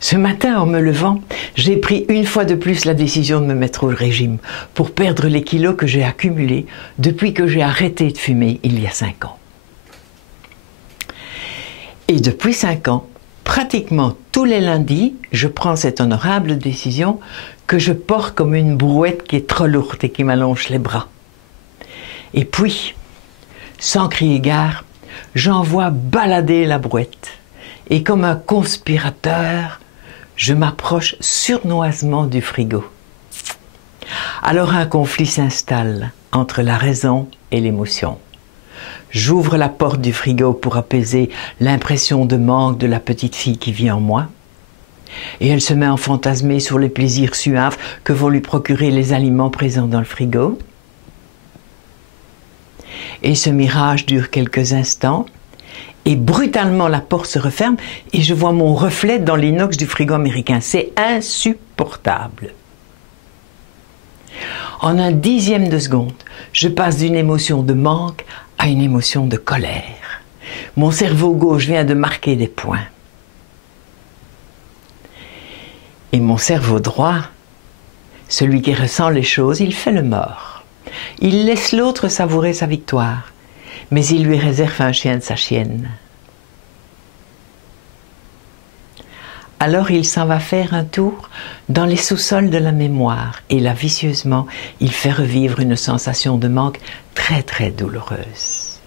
Ce matin, en me levant, j'ai pris une fois de plus la décision de me mettre au régime pour perdre les kilos que j'ai accumulés depuis que j'ai arrêté de fumer il y a 5 ans. Et depuis 5 ans, pratiquement tous les lundis, je prends cette honorable décision que je porte comme une brouette qui est trop lourde et qui m'allonge les bras. Et puis, sans crier gare, j'envoie balader la brouette. Et comme un conspirateur, je m'approche sournoisement du frigo. Alors un conflit s'installe entre la raison et l'émotion. J'ouvre la porte du frigo pour apaiser l'impression de manque de la petite fille qui vit en moi. Et elle se met à fantasmer sur les plaisirs suaves que vont lui procurer les aliments présents dans le frigo. Et ce mirage dure quelques instants. Et brutalement, la porte se referme et je vois mon reflet dans l'inox du frigo américain. C'est insupportable. En un dixième de seconde, je passe d'une émotion de manque à une émotion de colère. Mon cerveau gauche vient de marquer des points. Et mon cerveau droit, celui qui ressent les choses, il fait le mort. Il laisse l'autre savourer sa victoire, mais il lui réserve un chien de sa chienne. Alors il s'en va faire un tour dans les sous-sols de la mémoire et là, vicieusement, il fait revivre une sensation de manque très très douloureuse.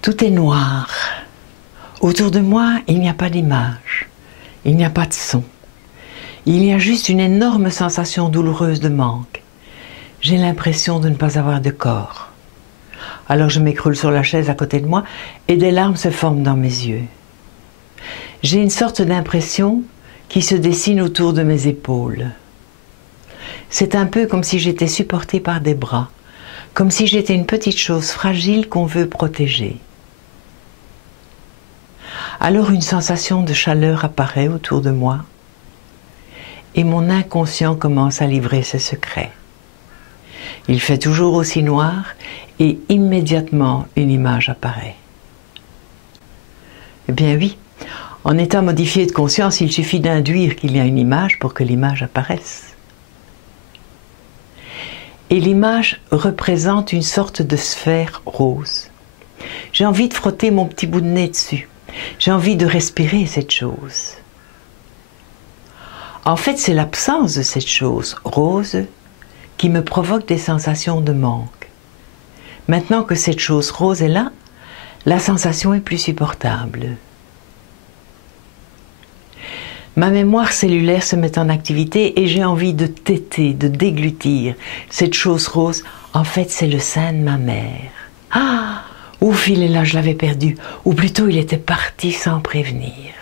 Tout est noir. Autour de moi, il n'y a pas d'image, il n'y a pas de son. Il y a juste une énorme sensation douloureuse de manque. J'ai l'impression de ne pas avoir de corps. Alors je m'écroule sur la chaise à côté de moi et des larmes se forment dans mes yeux. J'ai une sorte d'impression qui se dessine autour de mes épaules. C'est un peu comme si j'étais supportée par des bras, comme si j'étais une petite chose fragile qu'on veut protéger. Alors une sensation de chaleur apparaît autour de moi et mon inconscient commence à livrer ses secrets. Il fait toujours aussi noir et immédiatement une image apparaît. Eh bien oui, en état modifié de conscience, il suffit d'induire qu'il y a une image pour que l'image apparaisse. Et l'image représente une sorte de sphère rose. J'ai envie de frotter mon petit bout de nez dessus. J'ai envie de respirer cette chose. En fait, c'est l'absence de cette chose rose qui me provoque des sensations de manque. Maintenant que cette chose rose est là, la sensation est plus supportable. Ma mémoire cellulaire se met en activité et j'ai envie de téter, de déglutir. Cette chose rose, en fait, c'est le sein de ma mère. Ah! Ouf, il est là, je l'avais perdu. Ou plutôt, il était parti sans prévenir.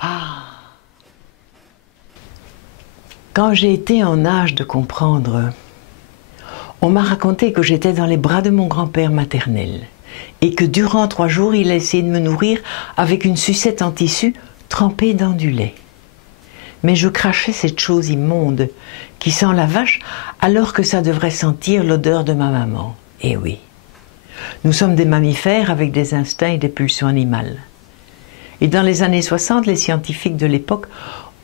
Ah! Quand j'ai été en âge de comprendre, on m'a raconté que j'étais dans les bras de mon grand-père maternel et que durant 3 jours, il a essayé de me nourrir avec une sucette en tissu trempée dans du lait. Mais je crachais cette chose immonde qui sent la vache alors que ça devrait sentir l'odeur de ma maman. Eh oui, nous sommes des mammifères avec des instincts et des pulsions animales. Et dans les années 60, les scientifiques de l'époque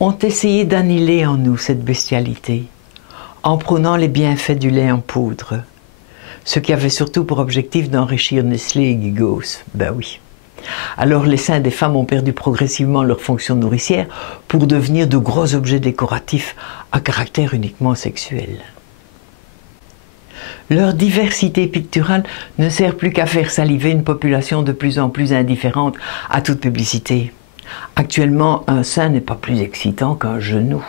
ont essayé d'annihiler en nous cette bestialité, en prônant les bienfaits du lait en poudre, ce qui avait surtout pour objectif d'enrichir Nestlé et Gigos. Ben oui. Alors les seins des femmes ont perdu progressivement leur fonction nourricière pour devenir de gros objets décoratifs à caractère uniquement sexuel. Leur diversité picturale ne sert plus qu'à faire saliver une population de plus en plus indifférente à toute publicité. Actuellement, un sein n'est pas plus excitant qu'un genou.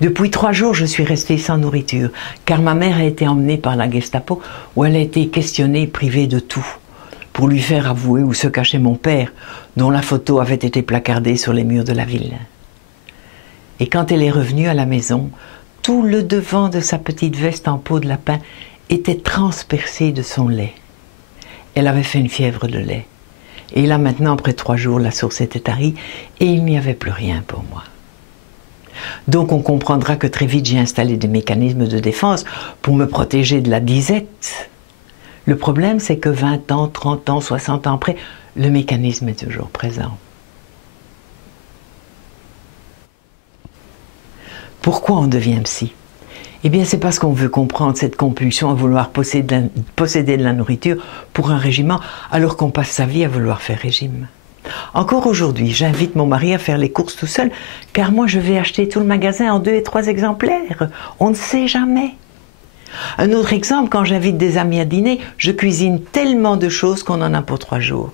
Depuis 3 jours, je suis restée sans nourriture, car ma mère a été emmenée par la Gestapo, où elle a été questionnée et privée de tout, pour lui faire avouer où se cachait mon père, dont la photo avait été placardée sur les murs de la ville. Et quand elle est revenue à la maison, tout le devant de sa petite veste en peau de lapin était transpercé de son lait. Elle avait fait une fièvre de lait. Et là maintenant, après 3 jours, la source était tarie et il n'y avait plus rien pour moi. Donc on comprendra que très vite j'ai installé des mécanismes de défense pour me protéger de la disette. Le problème, c'est que 20 ans, 30 ans, 60 ans après, le mécanisme est toujours présent. Pourquoi on devient psy? Eh bien, c'est parce qu'on veut comprendre cette compulsion à vouloir posséder de la nourriture pour un régiment, alors qu'on passe sa vie à vouloir faire régime. Encore aujourd'hui, j'invite mon mari à faire les courses tout seul, car moi je vais acheter tout le magasin en 2 et 3 exemplaires. On ne sait jamais. Un autre exemple, quand j'invite des amis à dîner, je cuisine tellement de choses qu'on en a pour 3 jours.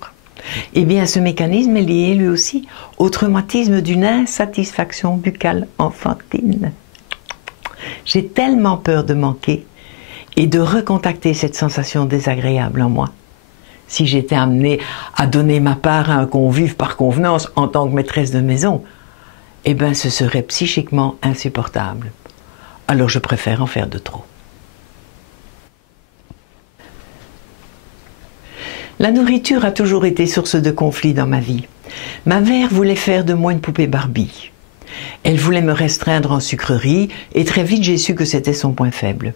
Eh bien, ce mécanisme est lié lui aussi au traumatisme d'une insatisfaction buccale enfantine. J'ai tellement peur de manquer et de recontacter cette sensation désagréable en moi. Si j'étais amenée à donner ma part à un convive par convenance en tant que maîtresse de maison, eh bien ce serait psychiquement insupportable. Alors je préfère en faire de trop. La nourriture a toujours été source de conflits dans ma vie. Ma mère voulait faire de moi une poupée Barbie. Elle voulait me restreindre en sucreries et très vite j'ai su que c'était son point faible.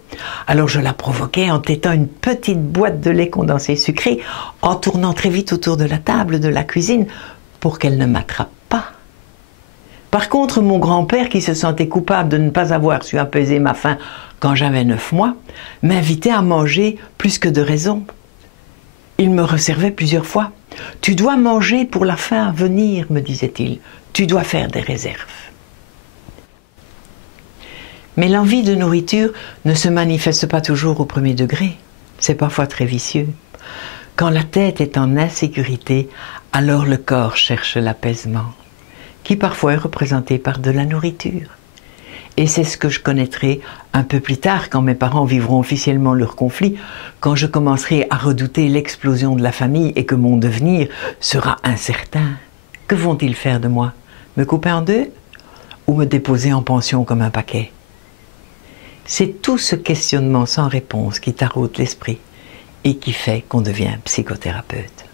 Alors je la provoquais en tétant une petite boîte de lait condensé sucré, en tournant très vite autour de la table de la cuisine pour qu'elle ne m'attrape pas. Par contre, mon grand-père, qui se sentait coupable de ne pas avoir su apaiser ma faim quand j'avais 9 mois, m'invitait à manger plus que de raison. Il me resservait plusieurs fois. « Tu dois manger pour la faim à venir, me disait-il. Tu dois faire des réserves. » Mais l'envie de nourriture ne se manifeste pas toujours au premier degré. C'est parfois très vicieux. Quand la tête est en insécurité, alors le corps cherche l'apaisement, qui parfois est représenté par de la nourriture. Et c'est ce que je connaîtrai un peu plus tard, quand mes parents vivront officiellement leur conflit, quand je commencerai à redouter l'explosion de la famille et que mon devenir sera incertain. Que vont-ils faire de moi? Me couper en 2? Ou me déposer en pension comme un paquet? C'est tout ce questionnement sans réponse qui taraude l'esprit et qui fait qu'on devient psychothérapeute.